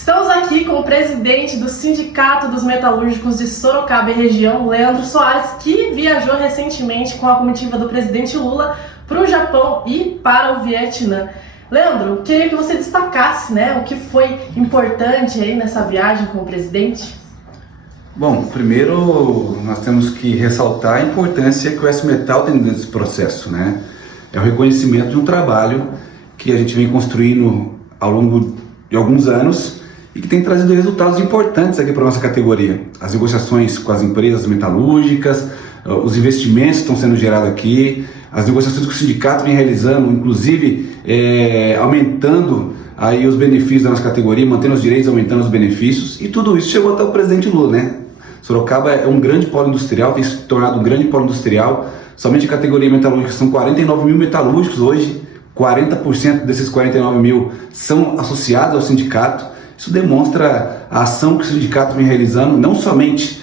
Estamos aqui com o presidente do Sindicato dos Metalúrgicos de Sorocaba e região, Leandro Soares, que viajou recentemente com a comitiva do presidente Lula para o Japão e para o Vietnã. Leandro, queria que você destacasse, o que foi importante aí nessa viagem com o presidente. Bom, primeiro nós temos que ressaltar a importância que o S-Metal tem dentro desse processo, É o reconhecimento de um trabalho que a gente vem construindo ao longo de alguns anos e que tem trazido resultados importantes aqui para a nossa categoria. As negociações com as empresas metalúrgicas, os investimentos que estão sendo gerados aqui, as negociações que o sindicato vem realizando, inclusive aumentando aí os benefícios da nossa categoria, mantendo os direitos, aumentando os benefícios, e tudo isso chegou até o presidente Lula, Sorocaba é um grande polo industrial, tem se tornado um grande polo industrial. Somente a categoria metalúrgica são 49 mil metalúrgicos hoje, 40% desses 49 mil são associados ao sindicato. Isso demonstra a ação que o sindicato vem realizando, não somente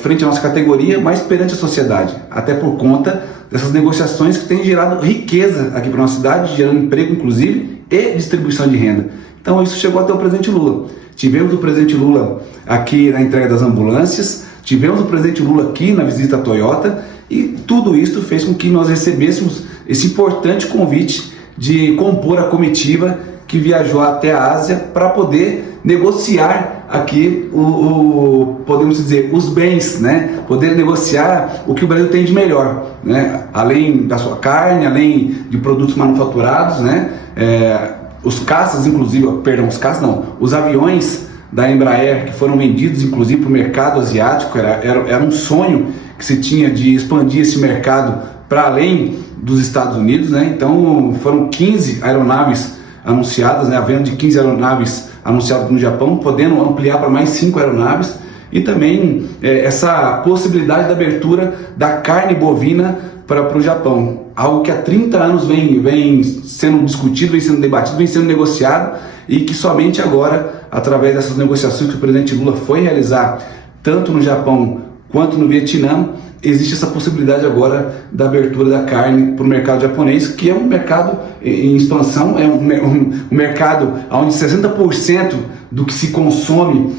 frente à nossa categoria, mas perante a sociedade, até por conta dessas negociações que têm gerado riqueza aqui para a nossa cidade, gerando emprego inclusive e distribuição de renda. Então isso chegou até o presidente Lula. Tivemos o presidente Lula aqui na entrega das ambulâncias, tivemos o presidente Lula aqui na visita à Toyota, e tudo isso fez com que nós recebêssemos esse importante convite de compor a comitiva que viajou até a Ásia para poder negociar aqui podemos dizer, os bens, Poder negociar o que o Brasil tem de melhor, Além da sua carne, além de produtos manufaturados, os caças, inclusive, os aviões da Embraer que foram vendidos, inclusive, para o mercado asiático, era um sonho que se tinha de expandir esse mercado para além dos Estados Unidos, Então, foram 15 aeronaves anunciadas, a venda de 15 aeronaves anunciadas no Japão, podendo ampliar para mais 5 aeronaves, e também essa possibilidade da abertura da carne bovina para o Japão, algo que há 30 anos vem sendo discutido, vem sendo debatido, vem sendo negociado, e que somente agora, através dessas negociações que o presidente Lula foi realizar, tanto no Japão quanto no Vietnã, existe essa possibilidade agora da abertura da carne para o mercado japonês, que é um mercado em expansão, é um mercado onde 60% do que se consome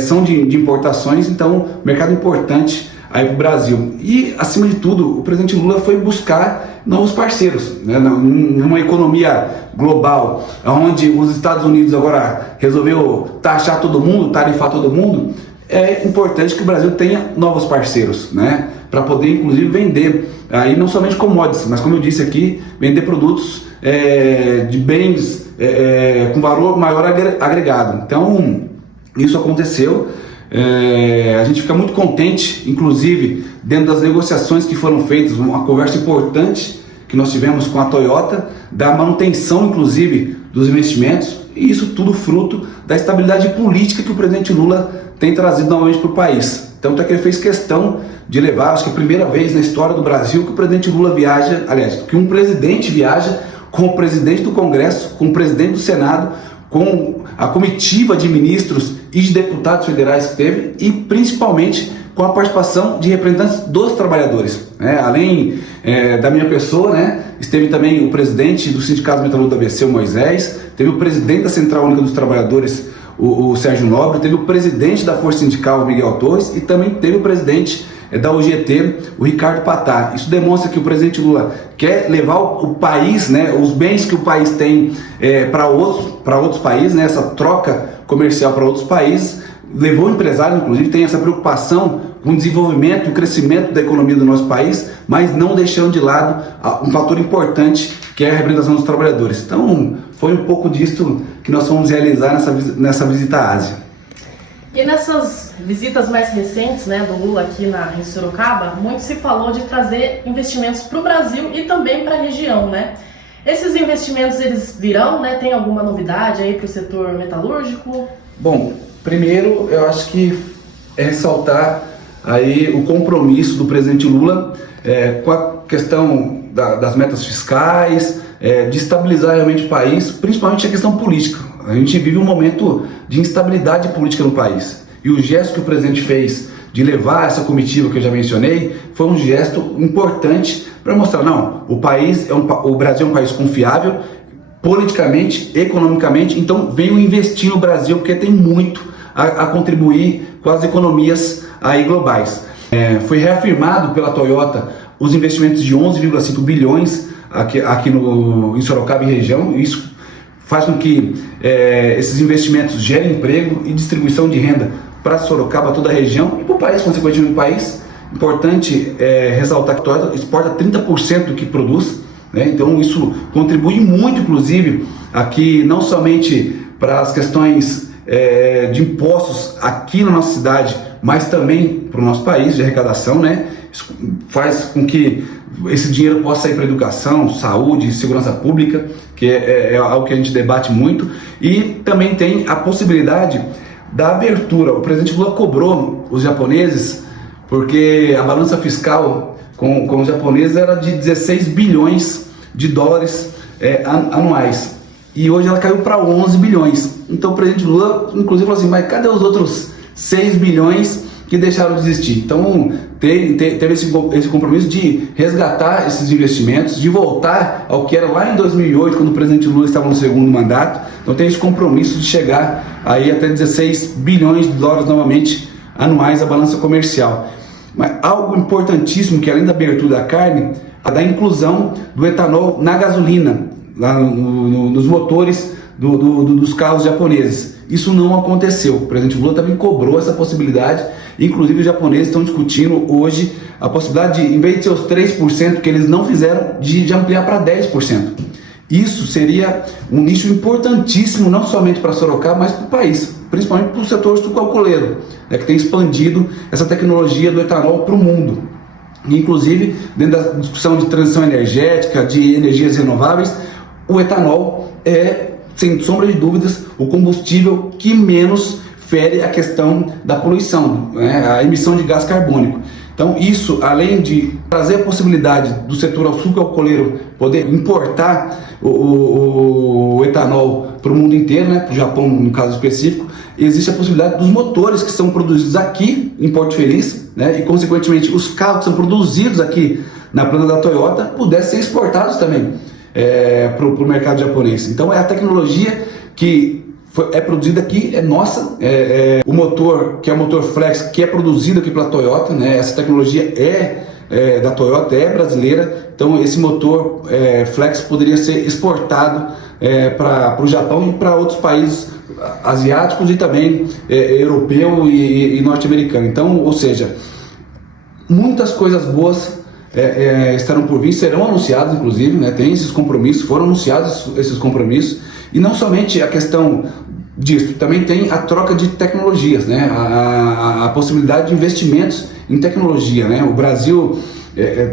são de importações, então mercado importante aí para o Brasil. E, acima de tudo, o presidente Lula foi buscar novos parceiros, numa economia global, onde os Estados Unidos agora resolveu taxar todo mundo, tarifar todo mundo. É importante que o Brasil tenha novos parceiros, para poder, inclusive, vender, aí não somente commodities, mas, como eu disse aqui, vender produtos de bens com valor maior agregado. Então, isso aconteceu. A gente fica muito contente, inclusive, dentro das negociações que foram feitas, uma conversa importante que nós tivemos com a Toyota, da manutenção, inclusive, dos investimentos, e isso tudo fruto da estabilidade política que o presidente Lula tem trazido novamente para o país. Tanto é que ele fez questão de levar, acho que é a primeira vez na história do Brasil que o presidente Lula viaja, aliás, que um presidente viaja com o presidente do Congresso, com o presidente do Senado, com a comitiva de ministros e de deputados federais que teve, e principalmente com a participação de representantes dos trabalhadores. Além da minha pessoa, esteve também o presidente do Sindicato Metalúrgico da ABC, o Moisés, teve o presidente da Central Única dos Trabalhadores, o Sérgio Nobre, teve o presidente da Força Sindical, o Miguel Torres, e também teve o presidente da UGT, o Ricardo Patá. Isso demonstra que o presidente Lula quer levar o país, os bens que o país tem para outros países, essa troca comercial para outros países. Levou o empresário, inclusive, tem essa preocupação com o desenvolvimento e o crescimento da economia do nosso país, mas não deixando de lado um fator importante, que é a representação dos trabalhadores. Então, foi um pouco disso que nós fomos realizar nessa visita à Ásia. E nessas visitas mais recentes, do Lula aqui em Sorocaba, muito se falou de trazer investimentos para o Brasil e também para a região, Esses investimentos, eles virão, Tem alguma novidade aí para o setor metalúrgico? Bom, primeiro, eu acho que é ressaltar aí o compromisso do presidente Lula com a questão das metas fiscais, de estabilizar realmente o país, principalmente a questão política. A gente vive um momento de instabilidade política no país, e o gesto que o presidente fez de levar essa comitiva que eu já mencionei foi um gesto importante para mostrar, o Brasil é um país confiável, politicamente, economicamente. Então venham investir no Brasil, porque tem muito a contribuir com as economias aí globais. Foi reafirmado pela Toyota os investimentos de 11,5 bilhões aqui em Sorocaba e região. Isso faz com que esses investimentos gerem emprego e distribuição de renda para Sorocaba, toda a região e para o país, consequentemente o país. Importante ressaltar que a Toyota exporta 30% do que produz, né? Então isso contribui muito, inclusive, aqui não somente para as questões de impostos aqui na nossa cidade, mas também para o nosso país de arrecadação, né? Isso faz com que esse dinheiro possa ir para educação, saúde, segurança pública, que é algo que a gente debate muito, e também tem a possibilidade da abertura. O presidente Lula cobrou os japoneses porque a balança fiscal com os japoneses era de 16 bilhões de dólares anuais. E hoje ela caiu para 11 bilhões. Então o presidente Lula, inclusive, falou assim, mas cadê os outros 6 bilhões que deixaram de existir? Então teve esse compromisso de resgatar esses investimentos, de voltar ao que era lá em 2008, quando o presidente Lula estava no segundo mandato. Então tem esse compromisso de chegar aí até 16 bilhões de dólares novamente anuais a balança comercial. Mas algo importantíssimo, que além da abertura da carne, a da inclusão do etanol na gasolina, lá nos motores dos carros japoneses. Isso não aconteceu. O presidente Lula também cobrou essa possibilidade. Inclusive os japoneses estão discutindo hoje a possibilidade de, em vez de ser os 3% que eles não fizeram, de ampliar para 10%. Isso seria um nicho importantíssimo, não somente para Sorocaba, mas para o país, principalmente para o setor sucroalcooleiro, que tem expandido essa tecnologia do etanol para o mundo. Inclusive, dentro da discussão de transição energética, de energias renováveis, o etanol é, sem sombra de dúvidas, o combustível que menos fere a questão da poluição, né? A emissão de gás carbônico. Então isso, além de trazer a possibilidade do setor sucroalcooleiro poder importar o etanol para o mundo inteiro, né? Para o Japão no caso específico, existe a possibilidade dos motores que são produzidos aqui em Porto Feliz, né? E consequentemente os carros que são produzidos aqui na planta da Toyota pudessem ser exportados também para o mercado japonês. Então é a tecnologia que é produzida aqui, é nossa, o motor, que é o motor Flex, que é produzido aqui pela Toyota, né? Essa tecnologia da Toyota, é brasileira, então esse motor Flex poderia ser exportado para o Japão e para outros países asiáticos e também europeu e norte-americano. Então, ou seja, muitas coisas boas estarão por vir, serão anunciados, inclusive, né? Tem esses compromissos, foram anunciados esses compromissos, e não somente a questão disso, também tem a troca de tecnologias, né? A possibilidade de investimentos em tecnologia, né? O Brasil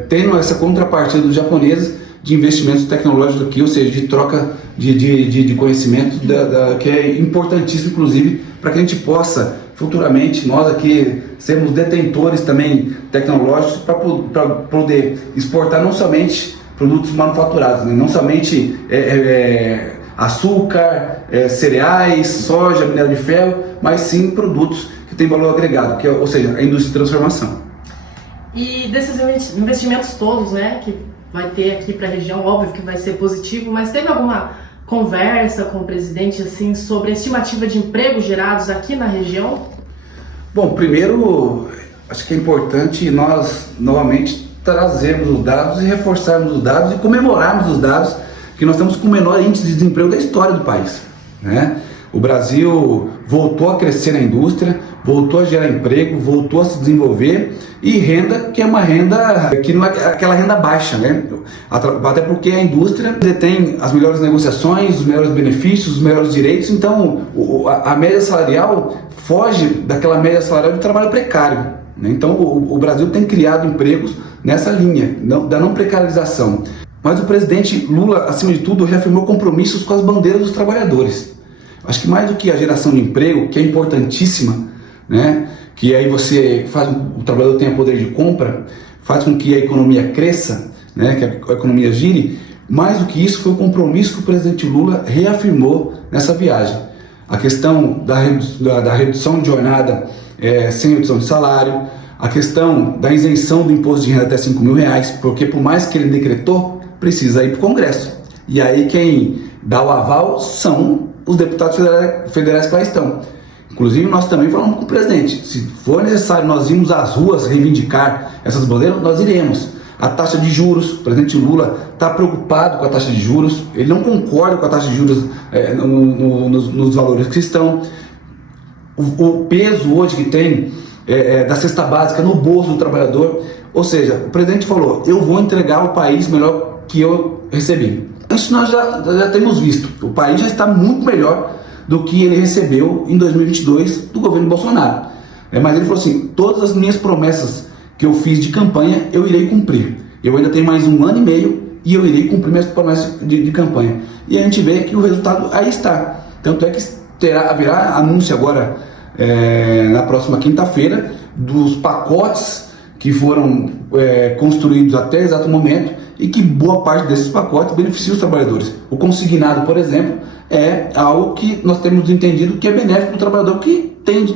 tendo essa contrapartida dos japoneses de investimentos tecnológicos aqui, ou seja, de troca de conhecimento, que é importantíssimo, inclusive, para que a gente possa futuramente, nós aqui, sermos detentores também tecnológicos para poder exportar não somente produtos manufaturados, né? Não somente açúcar, cereais, soja, minério de ferro, mas sim produtos que têm valor agregado, ou seja, a indústria de transformação. E desses investimentos todos, né, que vai ter aqui para a região, óbvio que vai ser positivo, mas teve alguma conversa com o presidente assim sobre a estimativa de empregos gerados aqui na região? Bom, primeiro, acho que é importante nós novamente trazermos os dados e reforçarmos os dados e comemorarmos os dados, que nós estamos com o menor índice de desemprego da história do país, né? O Brasil voltou a crescer na indústria, voltou a gerar emprego, voltou a se desenvolver, e renda que é uma renda que não é aquela renda baixa, né? Até porque a indústria detém as melhores negociações, os melhores benefícios, os melhores direitos. Então a média salarial foge daquela média salarial de trabalho precário, né? Então o Brasil tem criado empregos nessa linha da não precarização. Mas o presidente Lula, acima de tudo, reafirmou compromissos com as bandeiras dos trabalhadores. Acho que mais do que a geração de emprego, que é importantíssima, né? Que aí você faz com que o trabalhador tenha poder de compra, faz com que a economia cresça, né? Que a economia gire. Mais do que isso, foi o compromisso que o presidente Lula reafirmou nessa viagem. A questão da redução de jornada sem redução de salário, a questão da isenção do imposto de renda até R$5.000, porque por mais que ele decretou, precisa ir para o Congresso. E aí quem dá o aval são os deputados federais que lá estão. Inclusive, nós também falamos com o presidente, se for necessário nós irmos às ruas reivindicar essas bandeiras, nós iremos. A taxa de juros, o presidente Lula está preocupado com a taxa de juros, ele não concorda com a taxa de juros nos valores que estão. O peso hoje que tem da cesta básica no bolso do trabalhador, ou seja, o presidente falou, eu vou entregar o país melhor que eu recebi. Isso nós já temos visto, o país já está muito melhor do que ele recebeu em 2022 do governo Bolsonaro. Mas ele falou assim, todas as minhas promessas que eu fiz de campanha, eu irei cumprir. Eu ainda tenho mais 1 ano e meio e eu irei cumprir minhas promessas de campanha. E a gente vê que o resultado aí está. Tanto é que haverá anúncio agora, na próxima quinta-feira, dos pacotes que foram construídos até o exato momento e que boa parte desses pacotes beneficia os trabalhadores. O consignado, por exemplo, é algo que nós temos entendido que é benéfico para o trabalhador que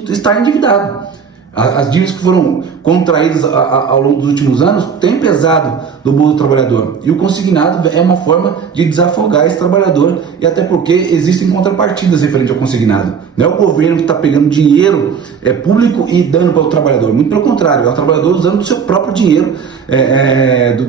está endividado. As dívidas que foram contraídas ao longo dos últimos anos têm pesado no bolso do trabalhador. E o consignado é uma forma de desafogar esse trabalhador, e até porque existem contrapartidas referente ao consignado. Não é o governo que está pegando dinheiro público e dando para o trabalhador. Muito pelo contrário, é o trabalhador usando do seu próprio dinheiro,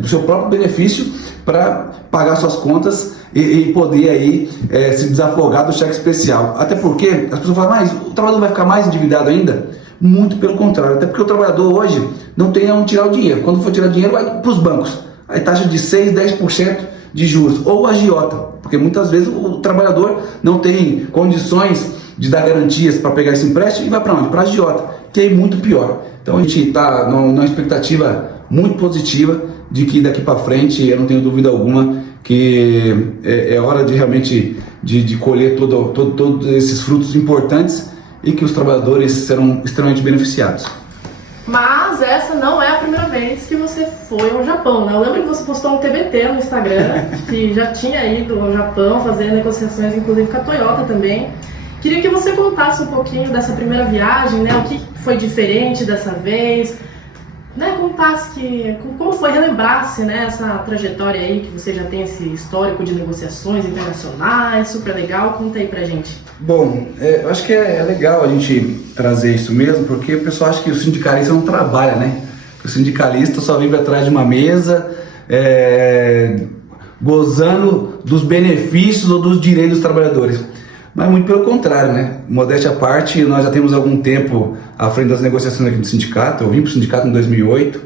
do seu próprio benefício para pagar suas contas e poder aí se desafogar do cheque especial. Até porque as pessoas falam, mas o trabalhador vai ficar mais endividado ainda? Muito pelo contrário, até porque o trabalhador hoje não tem onde tirar o dinheiro. Quando for tirar dinheiro, vai para os bancos. Aí taxa de 6%, 10% de juros. Ou agiota, porque muitas vezes o trabalhador não tem condições de dar garantias para pegar esse empréstimo e vai para onde? Para agiota, que é muito pior. Então a gente está numa expectativa muito positiva de que daqui para frente, eu não tenho dúvida alguma, que é hora de realmente de colher todos esses frutos importantes e que os trabalhadores serão extremamente beneficiados. Mas essa não é a primeira vez que você foi ao Japão, né? Eu lembro que você postou um TBT no Instagram, que já tinha ido ao Japão, fazendo negociações, inclusive com a Toyota também. Queria que você contasse um pouquinho dessa primeira viagem, né? O que foi diferente dessa vez, né? Contasse como foi, relembrasse, né, essa trajetória aí, que você já tem esse histórico de negociações internacionais, super legal. Conta aí pra gente. Bom, eu acho que é legal a gente trazer isso mesmo, porque o pessoal acha que o sindicalista não trabalha, né? O sindicalista só vive atrás de uma mesa, gozando dos benefícios ou dos direitos dos trabalhadores. Mas muito pelo contrário, né? Modéstia à parte, nós já temos algum tempo à frente das negociações aqui do sindicato. Eu vim para o sindicato em 2008,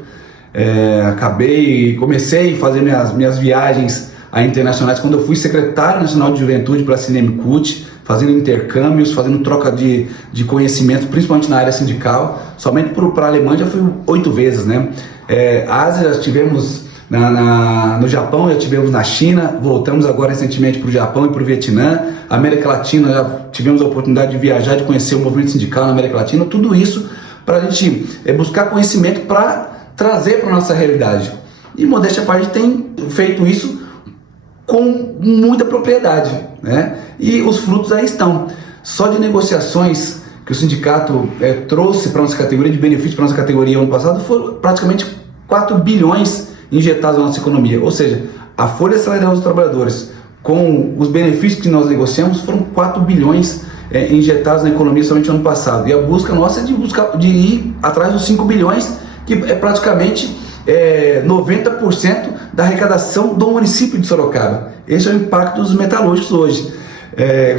comecei a fazer minhas viagens internacionais quando eu fui secretário nacional de juventude para a Cinemcut, fazendo intercâmbios, fazendo troca de conhecimento, principalmente na área sindical. Somente para a Alemanha já fui 8 vezes, né? Ásia, já tivemos no Japão, já tivemos na China, voltamos agora recentemente para o Japão e para o Vietnã. América Latina, já tivemos a oportunidade de viajar, de conhecer o movimento sindical na América Latina. Tudo isso para a gente buscar conhecimento para trazer para a nossa realidade. E modéstia à parte, tem feito isso com muita propriedade, né? E os frutos aí estão. Só de negociações que o sindicato trouxe para a nossa categoria, de benefício para a nossa categoria ano passado, foram praticamente 4 bilhões injetados na nossa economia. Ou seja, a folha salarial dos trabalhadores, com os benefícios que nós negociamos, foram 4 bilhões injetados na economia somente no ano passado. E a busca nossa é de ir atrás dos 5 bilhões, que é praticamente 90% da arrecadação do município de Sorocaba. Esse é o impacto dos metalúrgicos hoje.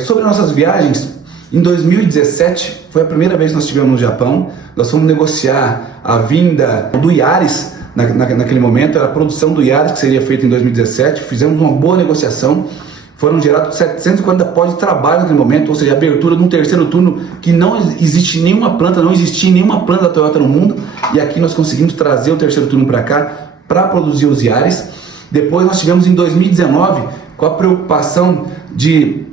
Sobre nossas viagens, em 2017 foi a primeira vez que nós estivemos no Japão. Nós fomos negociar a vinda do Yaris. Naquele momento, era a produção do Yaris que seria feita em 2017. Fizemos uma boa negociação. Foram gerados 740 postos de trabalho naquele momento, ou seja, a abertura de um terceiro turno que não existia nenhuma planta da Toyota no mundo, e aqui nós conseguimos trazer o terceiro turno para cá para produzir os Yaris. Depois nós tivemos em 2019 com a preocupação de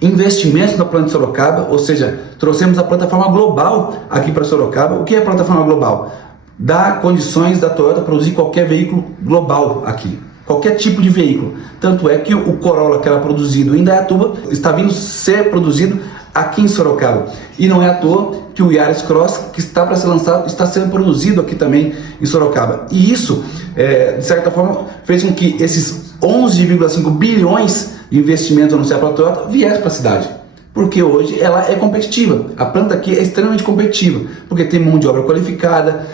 investimentos na planta de Sorocaba, ou seja, trouxemos a plataforma global aqui para Sorocaba. O que é a plataforma global? Dá condições da Toyota produzir qualquer veículo global aqui, qualquer tipo de veículo. Tanto é que o Corolla, que era produzido em Indaiatuba, está vindo ser produzido aqui em Sorocaba. E não é à toa que o Yaris Cross, que está para ser lançado, está sendo produzido aqui também em Sorocaba. E isso, de certa forma, fez com que esses 11,5 bilhões investimentos anunciados pela Toyota viessem para a cidade. Porque hoje ela é competitiva. A planta aqui é extremamente competitiva, porque tem mão de obra qualificada,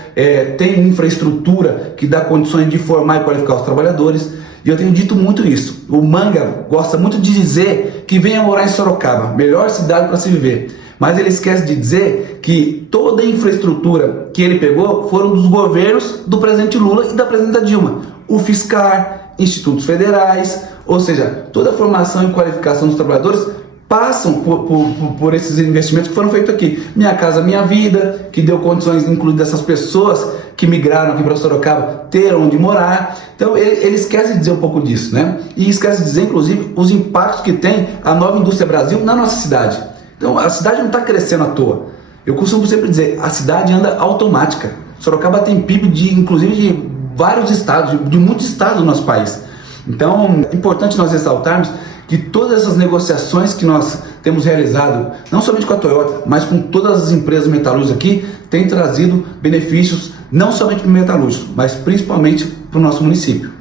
tem infraestrutura que dá condições de formar e qualificar os trabalhadores. E eu tenho dito muito isso. O Manga gosta muito de dizer que venha morar em Sorocaba, melhor cidade para se viver. Mas ele esquece de dizer que toda a infraestrutura que ele pegou foram dos governos do presidente Lula e da presidenta Dilma. O Fiscar, institutos federais, ou seja, toda a formação e qualificação dos trabalhadores passam por esses investimentos que foram feitos aqui. Minha Casa Minha Vida, que deu condições, inclusive, dessas pessoas que migraram aqui para Sorocaba ter onde morar. Então ele esquece de dizer um pouco disso, né? E esquece de dizer, inclusive, os impactos que tem a Nova Indústria Brasil na nossa cidade. Então a cidade não está crescendo à toa. Eu costumo sempre dizer, a cidade anda automática. Sorocaba tem PIB inclusive de vários estados, de muitos estados do nosso país. Então é importante nós ressaltarmos que todas essas negociações que nós temos realizado, não somente com a Toyota, mas com todas as empresas metalúrgicas aqui, têm trazido benefícios não somente para o metalúrgico, mas principalmente para o nosso município.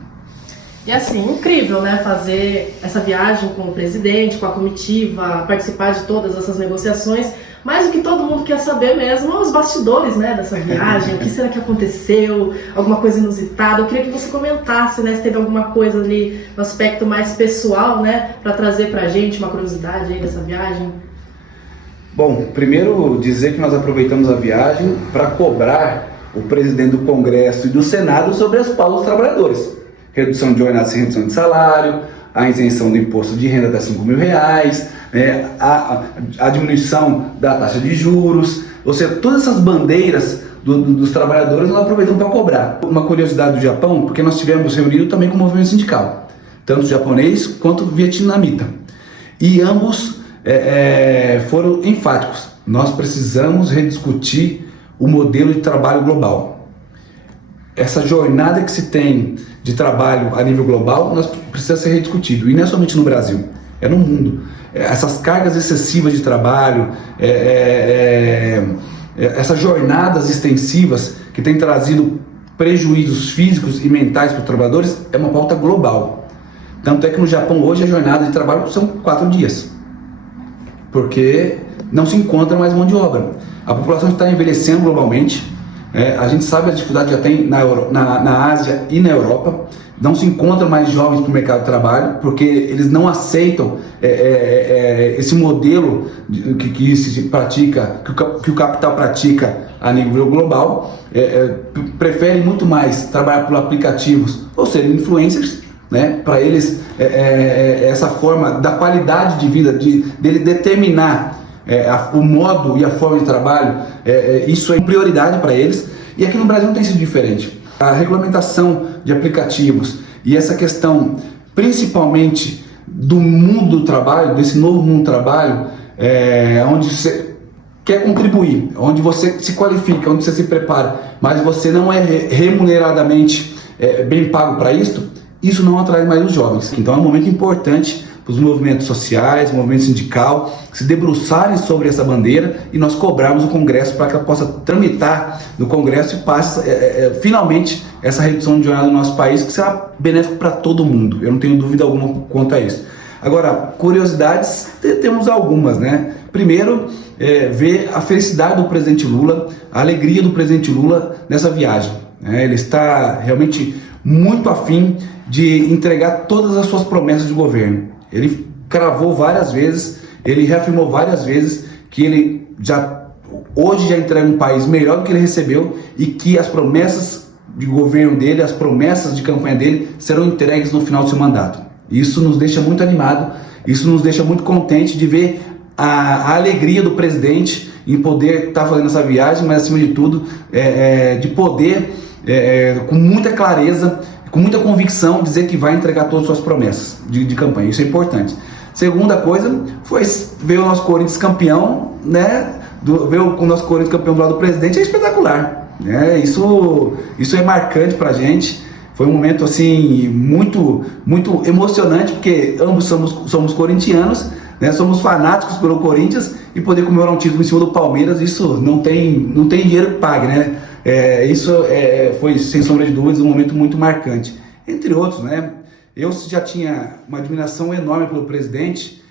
E assim, incrível, né, fazer essa viagem com o presidente, com a comitiva, participar de todas essas negociações, mas o que todo mundo quer saber mesmo é os bastidores, né, dessa viagem, o que será que aconteceu, alguma coisa inusitada. Eu queria que você comentasse, né, se teve alguma coisa ali no aspecto mais pessoal, né, para trazer pra gente uma curiosidade aí dessa viagem. Bom, primeiro dizer que nós aproveitamos a viagem para cobrar o presidente do Congresso e do Senado sobre as pautas dos trabalhadores. Redução de jornada sem redução de salário, a isenção do imposto de renda até R$5.000, a diminuição da taxa de juros, ou seja, todas essas bandeiras dos trabalhadores nós aproveitamos para cobrar. Uma curiosidade do Japão, porque nós tivemos reunido também com o movimento sindical, tanto japonês quanto vietnamita, e ambos foram enfáticos. Nós precisamos rediscutir o modelo de trabalho global. Essa jornada que se tem de trabalho a nível global, precisa ser rediscutido. E não é somente no Brasil, é no mundo. Essas cargas excessivas de trabalho, essas jornadas extensivas que têm trazido prejuízos físicos e mentais para os trabalhadores, é uma pauta global. Tanto é que no Japão hoje a jornada de trabalho são 4 dias. Porque não se encontra mais mão de obra. A população está envelhecendo globalmente. A gente sabe a dificuldade que já tem na Ásia e na Europa. Não se encontram mais jovens para o mercado de trabalho, porque eles não aceitam esse modelo que se pratica, que o capital pratica a nível global. Preferem muito mais trabalhar por aplicativos ou serem influencers, né? Para eles essa forma da qualidade de vida, dele determinar o modo e a forma de trabalho, isso é prioridade para eles. E aqui no Brasil não tem sido diferente. A regulamentação de aplicativos e essa questão, principalmente do mundo do trabalho, desse novo mundo do trabalho, onde você quer contribuir, onde você se qualifica, onde você se prepara, mas você não é remuneradamente bem pago para isso não atrai mais os jovens. Então é um momento importante os movimentos sociais, o movimento sindical, se debruçarem sobre essa bandeira e nós cobrarmos o Congresso para que ela possa tramitar no Congresso e passe finalmente essa redução de jornada no nosso país, que será benéfico para todo mundo. Eu não tenho dúvida alguma quanto a isso. Agora, curiosidades, temos algumas, né? Primeiro, ver a felicidade do presidente Lula, a alegria do presidente Lula nessa viagem. Ele está realmente muito afim de entregar todas as suas promessas de governo. Ele cravou várias vezes, ele reafirmou várias vezes que ele hoje já entrega um país melhor do que ele recebeu e que as promessas de governo dele, as promessas de campanha dele serão entregues no final do seu mandato. Isso nos deixa muito animado, isso nos deixa muito contente de ver a alegria do presidente em poder estar fazendo essa viagem, mas acima de tudo de poder, com muita clareza, com muita convicção, dizer que vai entregar todas as suas promessas de campanha. Isso é importante. Segunda coisa foi ver o nosso Corinthians campeão, né? Ver o nosso Corinthians campeão do lado do presidente é espetacular, né? Isso é marcante pra gente. Foi um momento assim muito, muito emocionante, porque ambos somos corintianos, né? Somos fanáticos pelo Corinthians, e poder comemorar um título em cima do Palmeiras, isso não tem dinheiro que pague, né? Isso foi, sem sombra de dúvidas, um momento muito marcante. Entre outros, né? Eu já tinha uma admiração enorme pelo presidente,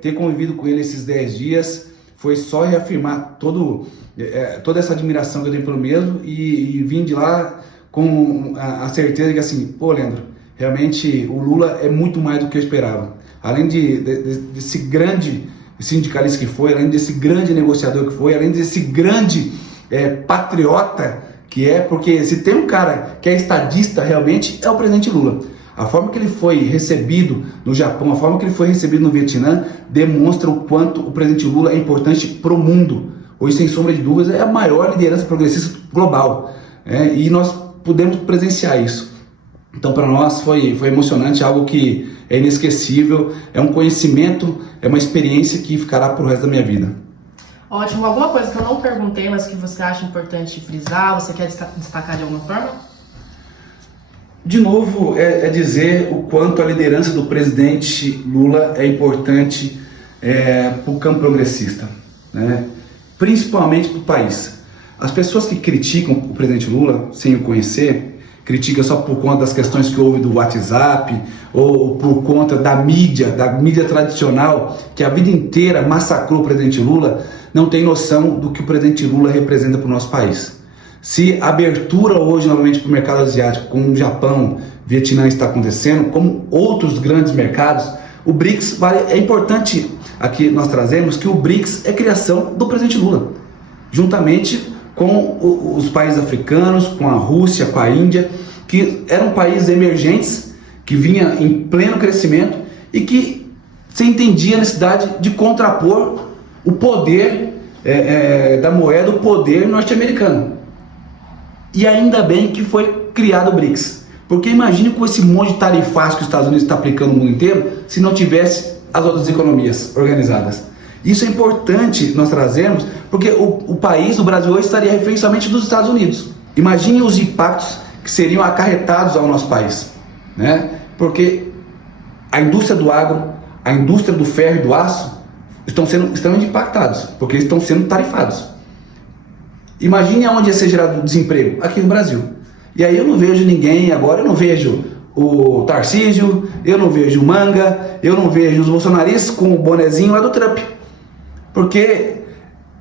ter convivido com ele esses 10 dias foi só reafirmar toda essa admiração que eu tenho pelo mesmo e vim de lá com a certeza de que assim, pô, Leandro, realmente o Lula é muito mais do que eu esperava. Além desse grande sindicalista que foi, além desse grande negociador que foi, além desse grande patriota que porque se tem um cara que é estadista realmente é o presidente Lula. A forma que ele foi recebido no Japão, a forma que ele foi recebido no Vietnã, demonstra o quanto o presidente Lula é importante para o mundo. Hoje, sem sombra de dúvidas, é a maior liderança progressista global. E nós pudemos presenciar isso. Então, para nós foi emocionante, algo que é inesquecível, é um conhecimento, é uma experiência que ficará para o resto da minha vida. Ótimo. Alguma coisa que eu não perguntei, mas que você acha importante frisar, você quer destacar de alguma forma? De novo, é dizer o quanto a liderança do presidente Lula é importante para o campo progressista, né? Principalmente para o país. As pessoas que criticam o presidente Lula, sem o conhecer, criticam só por conta das questões que houve do WhatsApp ou por conta da mídia tradicional, que a vida inteira massacrou o presidente Lula, não tem noção do que o presidente Lula representa para o nosso país. Se a abertura hoje novamente para o mercado asiático, como o Japão, Vietnã está acontecendo, como outros grandes mercados, o BRICS é importante aqui nós trazemos que o BRICS é criação do presidente Lula, juntamente com os países africanos, com a Rússia, com a Índia, que eram países emergentes, que vinham em pleno crescimento e que se entendia a necessidade de contrapor o poder da moeda, o poder norte-americano. E ainda bem que foi criado o BRICS. Porque imagine com esse monte de tarifácio que os Estados Unidos está aplicando no mundo inteiro, se não tivesse as outras economias organizadas. Isso é importante nós trazermos, porque o país, o Brasil hoje, estaria refém somente dos Estados Unidos. Imagine os impactos que seriam acarretados ao nosso país, né? Porque a indústria do agro, a indústria do ferro e do aço estão sendo extremamente impactados, porque eles estão sendo tarifados. Imagine aonde ia ser gerado desemprego, aqui no Brasil. E aí eu não vejo ninguém, agora eu não vejo o Tarcísio, eu não vejo o Manga, eu não vejo os bolsonaristas com o bonezinho lá do Trump. Porque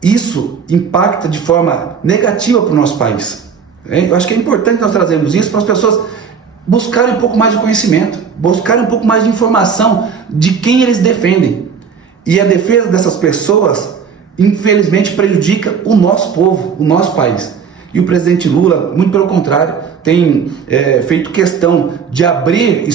isso impacta de forma negativa para o nosso país. Eu acho que é importante nós trazermos isso para as pessoas buscarem um pouco mais de conhecimento, buscarem um pouco mais de informação de quem eles defendem. E a defesa dessas pessoas infelizmente prejudica o nosso povo, o nosso país. E o presidente Lula, muito pelo contrário, tem feito questão de abrir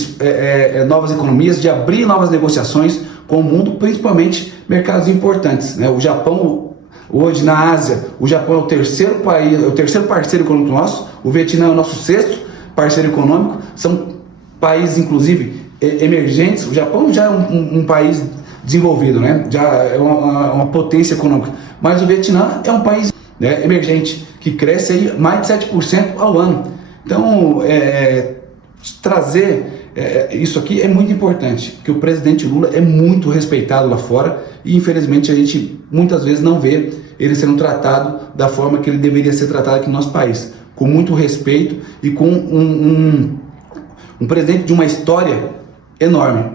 novas economias, de abrir novas negociações com o mundo, principalmente mercados importantes, né? O Japão, hoje na Ásia, o Japão é o terceiro país, é o terceiro parceiro econômico nosso, o Vietnã é o nosso sexto parceiro econômico, são países, inclusive, emergentes. O Japão já é um país desenvolvido, né? Já é uma potência econômica, mas o Vietnã é um país emergente, que cresce aí mais de 7% ao ano. Então, trazer isso aqui é muito importante, porque o presidente Lula é muito respeitado lá fora e infelizmente a gente muitas vezes não vê ele sendo tratado da forma que ele deveria ser tratado aqui no nosso país, com muito respeito e com um presidente de uma história enorme,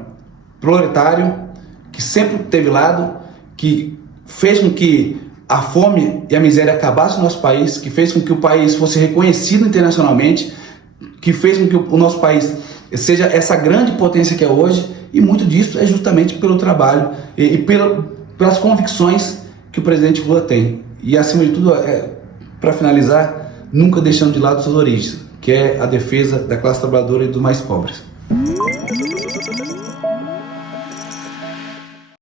proletário, que sempre teve lado, que fez com que a fome e a miséria acabassem no nosso país, que fez com que o país fosse reconhecido internacionalmente, que fez com que o nosso país seja essa grande potência que é hoje, e muito disso é justamente pelo trabalho e pelas convicções que o presidente Lula tem. E acima de tudo, para finalizar, nunca deixando de lado suas origens, que é a defesa da classe trabalhadora e dos mais pobres.